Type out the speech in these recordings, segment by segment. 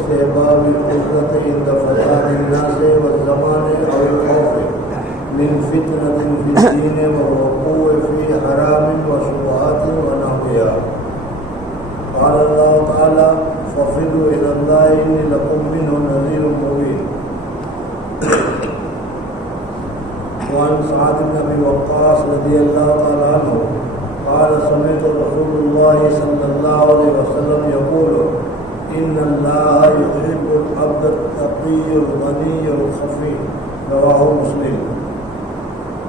استحباب القدرة عند فساد الناس والزمان أو الخوف من فتنة في الدين والوقوع في حرام وشبهات ونحوها. قال الله تعالى: ففروا إلى الله إني لكم منه نذير مبين. وعن سعد بن أبي وقاص رضي الله تعالى عنه قال: سمعت رسول الله صلى الله عليه وسلم يقول: إن الله يحب العبد التقي الغني الخفي. رواه مسلم.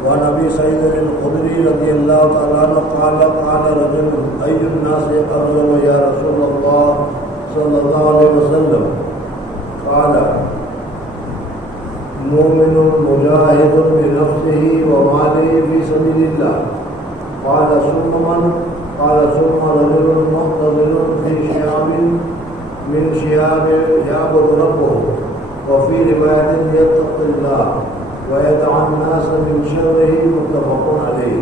وعن أبي سعيد الخدري رضي الله تعالى عنه قال: قال رجل: أي الناس أفضل يا رسول الله صلى الله عليه وسلم؟ قال: مؤمن مجاهد بنفسه وماله في سبيل الله. قال: ثم من؟ قال: ثم رجل محتضر في شياب من شياب يعبد ربه، وفي رواية يتقي الله ويدع الناس من شره. متفق علیہ.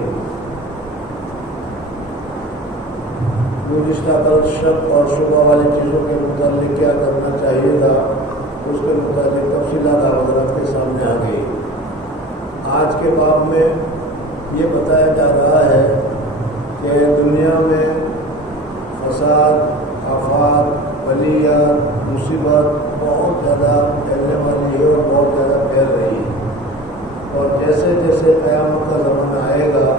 گزشتہ کل شک اور شبہ والی چیزوں کے متعلق کیا کرنا چاہیے تھا، اس کے متعلق تفصیلات حضرات کے سامنے آ گئی. آج کے باب میں یہ بتایا جا رہا ہے کہ دنیا میں فساد، آفات، بلیات، مصیبت بہت زیادہ پھیلنے والی ہے اور بہت زیادہ پھیل رہی ہے. اور جیسے جیسے قیامت کا زمانہ آئے گا،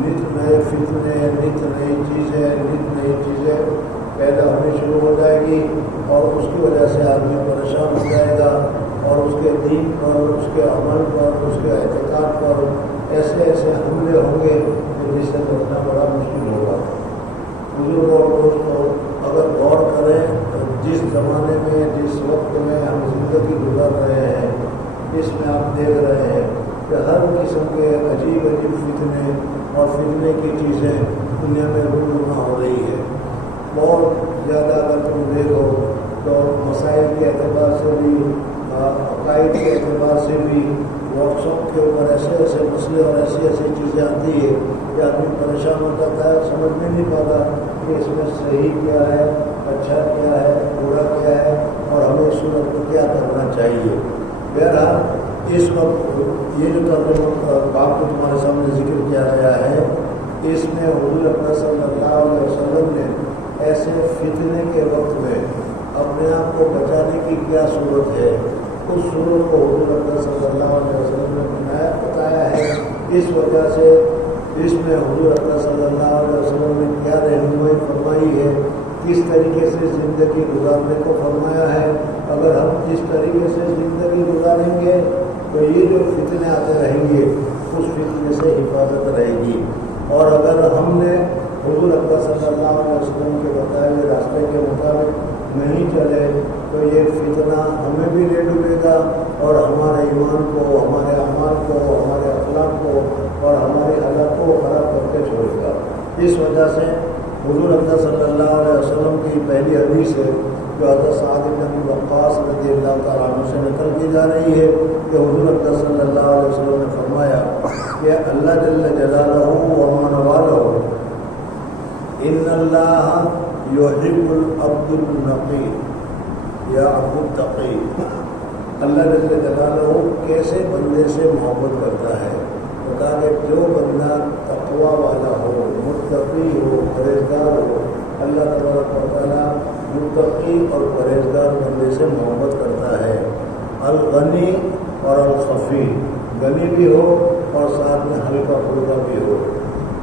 نت نئے فتنے، نت نئی چیزیں پیدا ہونی شروع ہو جائے گی، اور اس کی وجہ سے آدمی پریشان ہو جائے گا، اور اس کے دین پر، اس کے عمل پر، اس کے اعتقاد پر ایسے حملے ہوں گے کہ جس سے بچنا بڑا مشکل ہوگا. بزرگ اور دوستوں، اگر غور کریں تو جس زمانے میں، جس وقت میں ہم زندگی گزار رہے ہیں، اس میں آپ دیکھ رہے ہیں کہ ہر قسم کے عجیب فتنے اور فتنے کی چیزیں دنیا میں رونما ہو رہی ہے. بہت زیادہ اگر تم دیکھو تو مسائل کے اعتبار سے بھی، عقائد کے اعتبار سے بھی واٹس ایپ کے اوپر ایسے مسئلے اور ایسی چیزیں آتی ہے کہ آدمی پریشان ہو جاتا ہے، سمجھ میں نہیں پاتا کہ اس میں صحیح کیا ہے، اچھا کیا ہے، برا کیا ہے، اور ہمیں اس صورت کو کیا کرنا چاہیے. بہرحال اس وقت یہ جو ترجمہ باب کو تمہارے سامنے ذکر کیا گیا ہے، اس میں حضور اکرم صلی اللہ علیہ وسلم نے ایسے فتنے کے وقت میں اپنے آپ کو بچانے کی کیا صورت ہے، اس صورت کو حضور اکرم صلی اللہ علیہ وسلم نے بتایا ہے. اس وجہ سے اس میں حضور اکرم صلی اللہ علیہ وسلم نے کیا رہنمائی فرمائی ہے، کس طریقے سے زندگی گزارنے کو فرمایا ہے. اگر ہم جس طریقے سے زندگی گزاریں گے تو یہ جو فتنے آتے رہیں گے اس فتنے سے حفاظت رہے گی. اور اگر ہم نے حضور اکرم صلی اللہ علیہ وسلم کے بتائے ہوئے راستے کے مطابق نہیں چلے تو یہ فتنہ ہمیں بھی لے ڈوبے گا، اور ہمارے ایمان کو، ہمارے اعمال کو، ہمارے اخلاق کو اور ہماری حالت کو خراب کر کے چھوڑے گا. اس وجہ سے حضور اکرم صلی اللہ علیہ وسلم کی پہلی حدیث ہے جو حضرت سعد بن ابی وقاص رضی اللہ تعالیٰ عنہ سے نقل کی جا رہی ہے کہ حضور اکرم صلی اللہ علیہ وسلم نے فرمایا کہ اللہ جل جلالہ ومن والہ ان اللہ یحب العبد النقی یا عبد التقی. اللہ جل جلالہ کیسے بندے سے محبت کرتا ہے؟ بتا کہ جو بندہ تقوی والا ہو، متقی ہو، پرہیزگار ہو، اللہ تبارک و تعالیٰ متقی اور پرہیزگار بندے سے محبت کرتا ہے. الغنی اور الخفی، غنی بھی ہو اور ساتھ میں ہلکا پھلکا بھی ہو.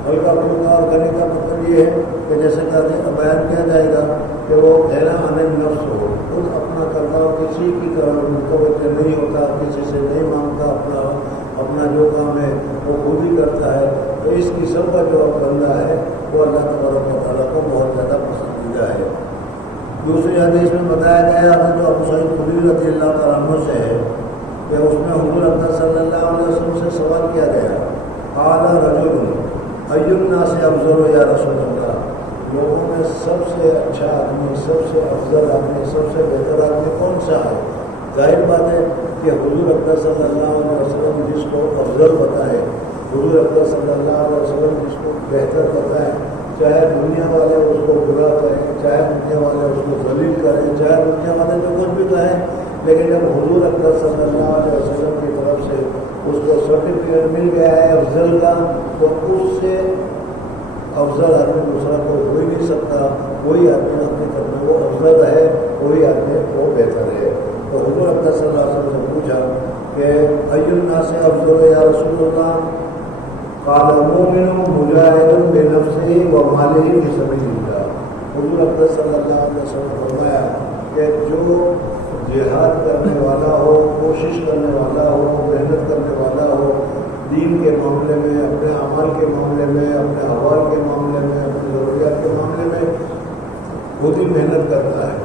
ہلکا پھلکا اور غنی کا مطلب یہ ہے کہ جیسے کہ بیان کیا جائے گا کہ وہ غیر عن النفس ہو، خود اپنا کرتا ہو، کسی کی طرف متوجہ نہیں ہوتا، کسی سے نہیں مانگتا، اپنا جو کام ہے وہ خود ہی کرتا ہے. تو اس قسم کا جو بندہ ہے وہ اللہ تبارک و تعالیٰ کو بہت زیادہ پسندیدہ ہے. دوسری حدیث میں بتایا گیا ہے جو ابو سعید خدری رضی اللہ تعالیٰ عنہ سے ہے کہ اس میں حضور اکرم صلی اللہ علیہ وسلم سے سوال کیا گیا، قال رجل ای الناس افضل یا رسول اللہ، لوگوں میں سب سے اچھا آدمی، سب سے افضل آدمی، سب سے بہتر آدمی کون سا ہے؟ ظاہر بات ہے کہ حضور اکرم صلی اللہ علیہ وسلم جس کو افضل بتائے، حضور اکرم صلی اللہ علیہ وسلم جس کو بہتر بتائے، چاہے دنیا والے اس کو برا کہیں، چاہے دنیا والے اس کو ذلیل کریں، چاہے دنیا والے جو کچھ بھی کہیں، لیکن جب حضور اکرم صلی اللہ علیہ وسلم کی طرف سے اس کو سرٹیفکیٹ مل گیا ہے افضل کا، تو اس سے افضل آدمی دوسرا کو ہو ہی نہیں سکتا. کوئی آدمی اپنی طرف میں وہ افضل ہے، کوئی آدمی وہ بہتر ہے. تو حضور اکرم صلی اللہ علیہ وسلم سے پوچھا کہ ای الناس افضل یا رسول اللہ؟ قال مومن مجاہد بنفسہ ومالہ فی سبیل اللہ. حضور اکرم صلی اللہ علیہ وسلم نے فرمایا کہ جو جہاد کرنے والا ہو، کوشش کرنے والا ہو، محنت کرنے والا ہو، دین کے معاملے میں، اپنے اعمال کے معاملے میں، اپنے احوال کے معاملے میں، اپنی ضروریات کے معاملے میں خود ہی محنت کرتا ہے،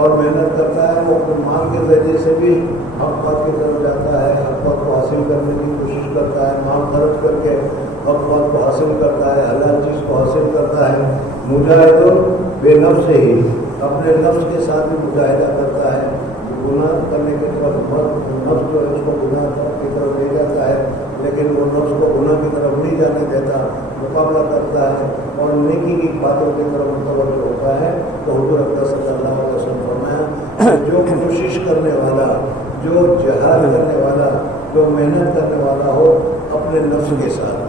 اور محنت کرتا ہے وہ اپنے مال کے ذریعے سے بھی حق بات کی طرف جاتا ہے، حق بات کو حاصل کرنے کی کوشش کرتا ہے، مال خرچ کر کے حق بات کو حاصل کرتا ہے، حلال چیز کو حاصل کرتا ہے. مجاہد بے نفس ہی، اپنے نفس کے ساتھ بھی مجاہدہ کرتا ہے. گناہ کرنے کی طرف نفس جو ہے اس کو گناہ کی طرف لے جاتا ہے، لیکن وہ نفس کو گناہ کی طرف نہیں جانے دیتا، مقابلہ کرتا ہے اور نیکی کی باتوں کی طرف متوجہ ہوتا ہے. تو حضور اکرم صلی اللہ علیہ وسلم فرمایا جو کوشش کرنے والا، جو جہاد کرنے والا، جو محنت کرنے والا ہو اپنے نفس کے ساتھ،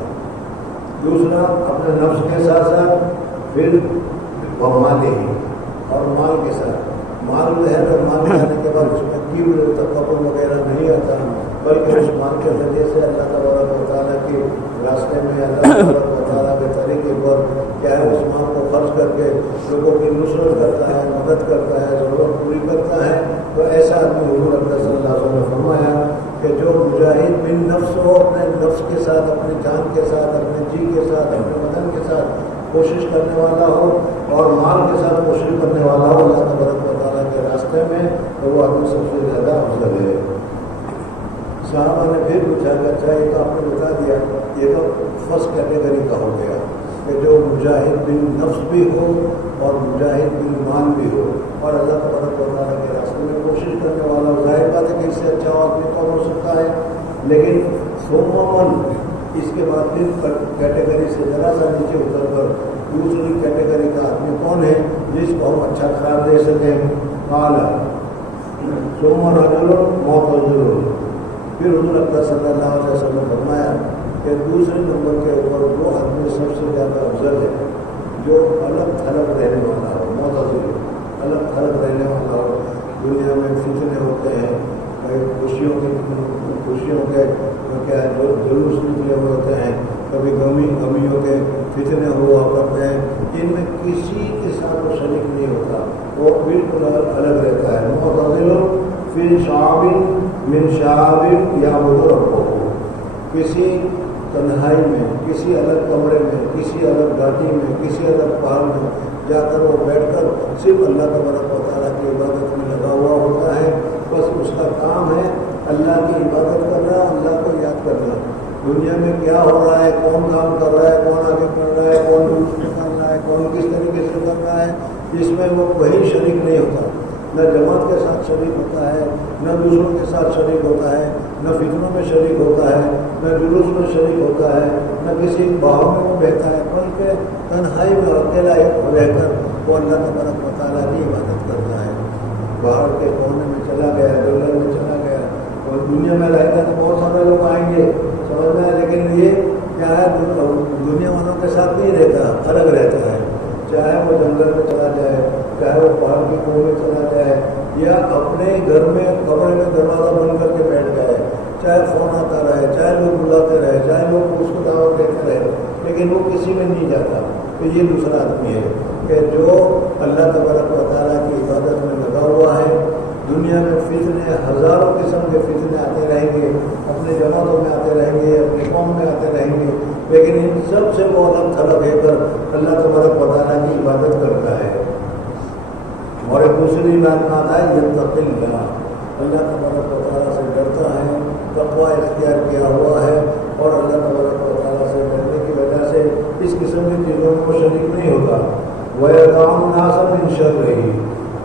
دوسرا اپنے نفس کے ساتھ ساتھ پھر مال ہی اور مال کے ساتھ. مال ہے تو مال جانے کے بعد اس میں کبر تکبر وغیرہ نہیں آتا، بلکہ اس مال کے ذریعے سے اللہ تبارک و تعالیٰ کے راستے میں، اللہ تبارک و تعالیٰ کے طریقے پر کیا ہے اس مال کو خرچ کر کے لوگوں کی نصرت کرتا ہے، مدد کرتا ہے، ضرورت پوری کرتا ہے. تو ایسا آدمی حضور اکرم صلی اللہ علیہ وسلم نے فرمایا کہ جو مجاہد بن نفس ہو، اپنے نفس کے ساتھ، اپنی جان کے ساتھ، اپنے جی کے ساتھ، اپنے بدن کے ساتھ کوشش کرنے والا ہو اور مال کے ساتھ کوشش کرنے والا ہو اللہ تبارک و تعالیٰ کے راستے میں، تو وہ آدمی سب سے زیادہ افضل ہے. صحابہ نے پھر پوچھا کہ اچھا یہ تو آپ نے بتا دیا، یہ تو فرسٹ کیٹیگری کا ہو گیا کہ جو مجاہد بن نفس بھی ہو اور مجاہد بن مال بھی ہو اور اللہ تبارک و تعالیٰ کے راستے میں کوشش کرنے والا. ظاہر بات ہے کہ اس سے اچھا آدمی کون ہو سکتا ہے، لیکن سومن اس کے بعد پھر کیٹیگری سے ذرا سا نیچے اتر کر دوسری کیٹیگری کا آدمی کون ہے جس کو ہم اچھا قرار دے سکیں. قال ثم رجل معتذر. پھر حضور اکرم صلی اللہ علیہ وسلم نے فرمایا کہ دوسرے نمبر کے اوپر وہ آدمی سب سے زیادہ افضل ہے جو الگ تھلگ رہنے والا ہو. معتذر، الگ تھلگ رہنے والا ہو. دنیا میں فتنے ہوتے ہیں، خوشیوں کے کیا جو جلوس نکلے ہوئے ہوتے ہیں، کبھی غمیوں کے فتنے ہوا کرتے ہیں، ان میں کسی کے ساتھ وہ شریک نہیں ہوتا، وہ بالکل الگ رہتا ہے. معتزل فی شعب من شعب یعبد ربہ. کسی تنہائی میں، کسی الگ کمرے میں، کسی الگ گھاٹی میں، کسی الگ پہاڑ میں جا کر وہ بیٹھ کر صرف اللہ تبارک و تعالیٰ کی عبادت میں لگا ہوا ہوتا ہے. بس اس کا کام ہے اللہ کی عبادت کرنا، اللہ کو یاد کرنا. دنیا میں کیا ہو رہا ہے، کون کام کر رہا ہے، کون آگے بڑھ رہا ہے، کون کر رہا ہے، کون کس طریقے سے کر رہا ہے، اس میں وہ وہی شریک نہیں ہوتا. نہ جماعت کے ساتھ شریک ہوتا ہے، نہ دوسروں کے ساتھ شریک ہوتا ہے، نہ فتنوں میں شریک ہوتا ہے، نہ جلوس میں شریک ہوتا ہے، نہ کسی بہاؤ میں وہ بہتا ہے، بلکہ تنہائی میں اکیلا رہ کر وہ اللہ تبارک و تعالیٰ کی عبادت کرتا ہے. باہر کے کونے میں چلا گیا، جنگل میں چلا گیا، اور دنیا میں رہتا ہے تو بہت سارے لوگ آئیں گے سمجھنا ہے، لیکن یہ کیا ہے دنیا والوں کے ساتھ نہیں رہتا، الگ رہتا ہے. چاہے وہ جنگل میں چلا جائے، چاہے وہ پہاڑ کی کوہ میں چلا جائے، یا اپنے گھر میں کمرے میں دروازہ بند کر کے بیٹھ جائے، چاہے فون آتا رہے، چاہے لوگ بلاتے رہے، چاہے لوگ اس کو دعوت دیتے رہے، لیکن وہ کسی میں نہیں جاتا. تو یہ دوسرا آدمی ہے کہ جو اللہ تبارک و تعالیٰ کی عبادت میں لگا ہوا ہے. دنیا میں فتنے، ہزاروں قسم کے فتنے آتے رہیں گے، اپنے جماعتوں میں آتے رہیں گے، اپنے قوم میں آتے رہیں گے، لیکن ان سب سے وہ الگ تھلگ ہے کر اللہ تبارک و تعالیٰ کی عبادت کرتا ہے. اور ایک دوسری بات میں آتا ہے یتقی اللہ، اللہ تبارک و تعالیٰ سے ڈرتا ہے، تقویٰ اختیار کیا ہوا ہے، اور اللہ تبارک و تعالیٰ سے ڈرنے کی وجہ سے اس قسم کی چیزوں میں شریک نہیں ہوتا. وَيَدْعُ النَّاسَ مِنْ شَرِّهِ،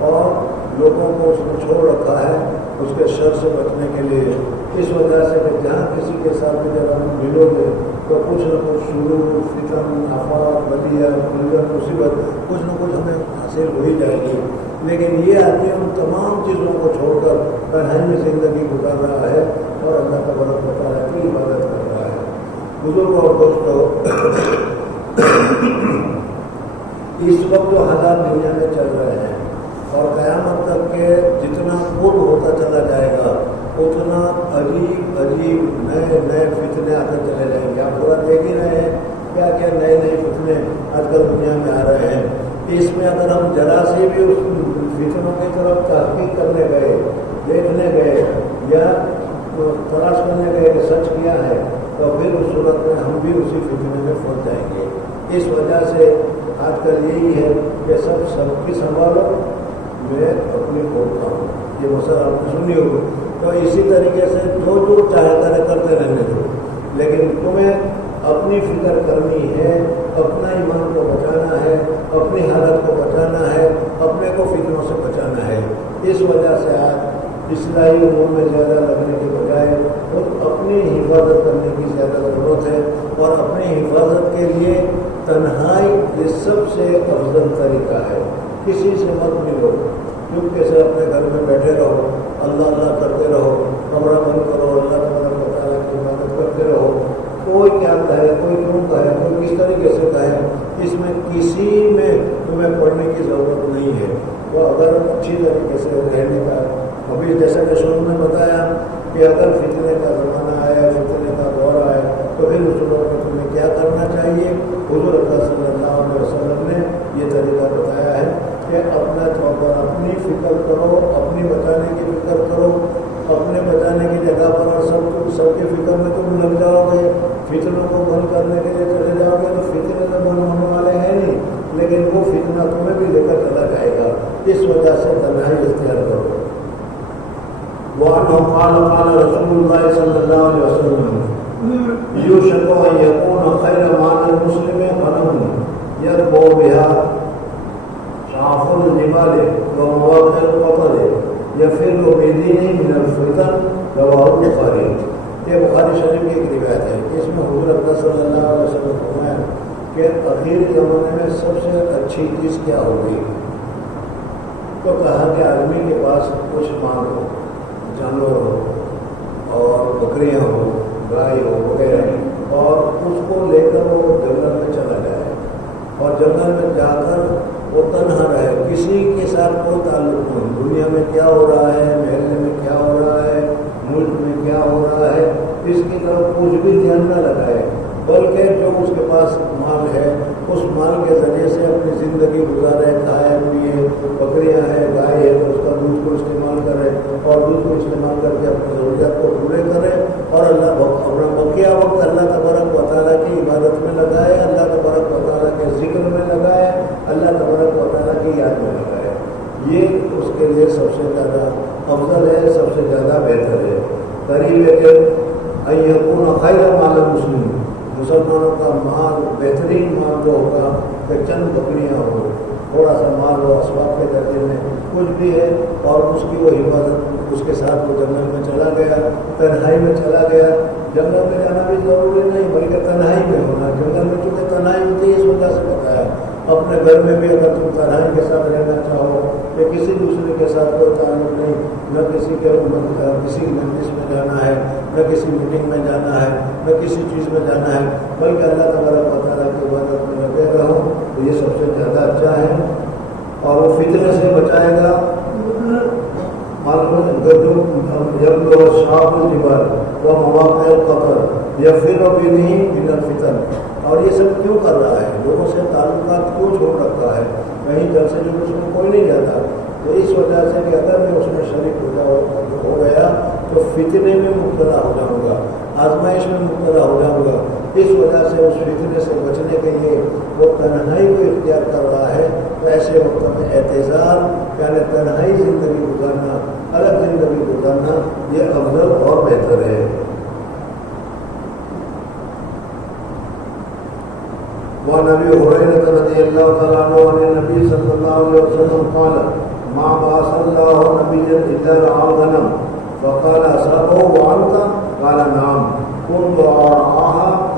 اور لوگوں کو اس نے چھوڑ رکھا ہے اس کے شر سے بچنے کے لیے. اس وجہ سے کہ جہاں کسی کے ساتھ بھی جب ہم ملو گے تو کچھ نہ کچھ شروع فتن آفات بلیا مصیبت کچھ نہ کچھ ہمیں حاصل ہو ہی جائے گی، لیکن یہ آدمی ان تمام چیزوں کو چھوڑ کر تنہائی میں زندگی گزار رہا ہے اور اللہ تبارک و تعالیٰ کی عبادت کر رہا ہے۔ بزرگ اور دوستوں، اس وقت جو حالات دنیا میں چل رہے ہیں اور قیامت تک کے جتنا قرب ہوتا چلا جائے گا اتنا عجیب عجیب نئے نئے فتنے آتے چلے جائیں گے۔ آپ پورا دیکھ ہی رہے ہیں کیا کیا نئے نئے فتنے آج کل دنیا میں آ رہے ہیں۔ اس میں اگر ہم ذرا سے بھی اس فتنوں کی طرف تحقیق کرنے گئے، دیکھنے گئے یا تلاش کرنے گئے کہ سچ کیا ہے، تو پھر اس صورت میں ہم بھی اسی فتنے میں پھنس جائیں گے۔ اس وجہ سے آج کل یہی ہے کہ سب کی سنبھالو، میں اپنی کھولتا ہوں، یہ مسئلہ آپ نے سنی ہوگی۔ تو اسی طریقے سے جو چاہے کرتے رہنے دو، لیکن تمہیں اپنی فکر کرنی ہے، اپنا ایمان کو بچانا ہے، اپنی حالت کو بچانا ہے، اپنے کو فتنوں سے بچانا ہے۔ اس وجہ سے آج اصلاحی امور میں زیادہ لگنے کے بجائے خود اپنی حفاظت کرنے کی زیادہ ضرورت ہے، اور اپنی حفاظت کے لیے تنہائی یہ سب سے افضل طریقہ ہے۔ کسی سے مت ملو، چپکے سے اپنے گھر میں بیٹھے رہو، اللہ اللہ کرتے رہو، کمرہ بند کرو، اللہ تبارک و تعالیٰ کی عبادت کرتے رہو۔ کوئی کیا کہے، کوئی کیوں کہے، کوئی کس طریقے سے کہے، اس میں کسی میں تمہیں پڑھنے کی ضرورت نہیں ہے۔ تو اگر اچھی طریقے سے رہنے کا، ابھی جیسا کہ شروع میں بتایا کہ اگر فتنے کا زمانہ آئے، فتنے کا دور آئے، تو پھر اس وقت میں تمہیں کیا کرنا چاہیے؟ حضور اکرم صلی اللہ علیہ وسلم نے یہ طریقہ بتایا ہے کہ اپنا طور پر اپنی فکر کرو، اپنی بچانے کی فکر کرو، اپنے بچانے کی جگہ پر اور سب کی فکر میں تم لگ جاؤ گے، فتنوں کو بند کرنے کے لیے چلے جاؤ گے، تو فتنے تو بند ہونے والے ہیں نہیں، لیکن وہ فتنہ تمہیں بھی لے کر چلا جائے گا۔ اس وجہ سے تنہائی اختیار کرو۔ وَأَنَّهُ قَالَ رَسُولُ اللَّهِ صَلَّى اللَّهُ عَلَيْهِ وَسَلَّمَ يُوشَكُ أَن يَكُونَ خَيْرَ مَالِ الْمُسْلِمِ غَنَمٌ يَتْبَعُ بِهَا شَعْفُ الْجِبَالِ وَمَوَاقِعُ الْقَطَرِ يَفِرُّ بِدِينِهِ مِنَ الْفِتَنِ رواه البخاری۔ یہ بخاری شریف کی ایک روایت ہے، اس میں حضور اکرم صلی اللہ علیہ وسلم فرمایا کہ آخری زمانے میں سب سے اچھی چیز کیا ہوگی؟ تو کہا کہ آدمی کے پاس کچھ مال ہو، جانور ہو اور بکریاں ہو، گائے ہو وغیرہ، اور اس کو لے کر وہ جنگل میں چلا جائے اور جنگل میں جا کر وہ تنہا رہے، کسی کے ساتھ کوئی تعلق نہیں، دنیا میں کیا ہو رہا ہے، محلے میں کیا ہو رہا ہے، ملک میں کیا ہو رہا ہے، اس کی طرف کچھ بھی دھیان نہ لگائے، بلکہ جو اس کے پاس مال ہے اس مال کے ذریعے سے اپنی زندگی گزارے، کھائے پیے، بکریاں ہیں، گائے ہے تو اس کا دودھ کو استعمال کرے اور دودھ کو استعمال کر کے اپنی ضروریات کو پورے کرے، اور اپنا بقیہ وقت اللہ تبارک و تعالیٰ کی عبادت میں لگائے، اللہ تبارک و تعالیٰ کے ذکر میں لگائے، اللہ تبارک و تعالیٰ کی یاد میں لگائے۔ یہ اس کے لیے سب سے زیادہ افضل ہے، سب سے زیادہ بہتر ہے۔ قریب ہے کہ ان یکون خیر مال المسلمین، مسلمانوں کا مال بہترین مال جو ہوگا کہ چند بکریاں ہو، تھوڑا سا مال ہو، اسباب کے درجے میں کچھ بھی ہے، اور اس کی وہ حفاظت، اس کے ساتھ وہ جنگل میں چلا گیا، تنہائی میں چلا گیا۔ جنگل میں جانا بھی ضروری نہیں بلکہ تنہائی میں ہونا، جنگل میں چونکہ تنہائی ہوتی ہے اس وجہ سے بتایا۔ اپنے گھر میں بھی اگر تم تنہائی کے ساتھ رہنا چاہو کہ کسی دوسرے کے ساتھ کوئی تعلق نہیں، نہ کسی مجلس میں جانا ہے، نہ کسی میٹنگ میں جانا ہے، نہ کسی چیز میں جانا ہے، بلکہ اللہ تبارک و تعالیٰ کی عبادت میں لگے رہو، تو یہ سب سے زیادہ اچھا ہے، اور وہ فتنے سے بچائے گا۔ جب لو شاپ الجبال وہ مواقع القطر یا پھر بھی نہیں بنا فتن، اور یہ سب کیوں کر رہا ہے؟ لوگوں سے تعلقات کیوں چھوڑ رکھا ہے؟ کہیں جلسے جلوس میں کوئی نہیں جاتا، تو اس وجہ سے کہ اگر میں اس میں شریک ہو گیا تو فتنے میں مبتلا ہو جاؤں گا، آزمائش میں مبتلا ہو جاؤں گا۔ اس وجہ سے اس فتنے سے بچنے کے لیے وہ تنہائی کو اختیار کر رہا ہے۔ تو ایسے وقت میں اعتزال یعنی تنہائی زندگی گزارنا، الگ زندگی گزارنا، یہ افضل اور بہتر ہے۔ وعن ابي هريره رضي الله تعالى عنه عن النبي صلى الله عليه وسلم قال ما بعث الله نبيا الا رعى الغنم فقال اصحابه وانت قال نعم كنت ارعاها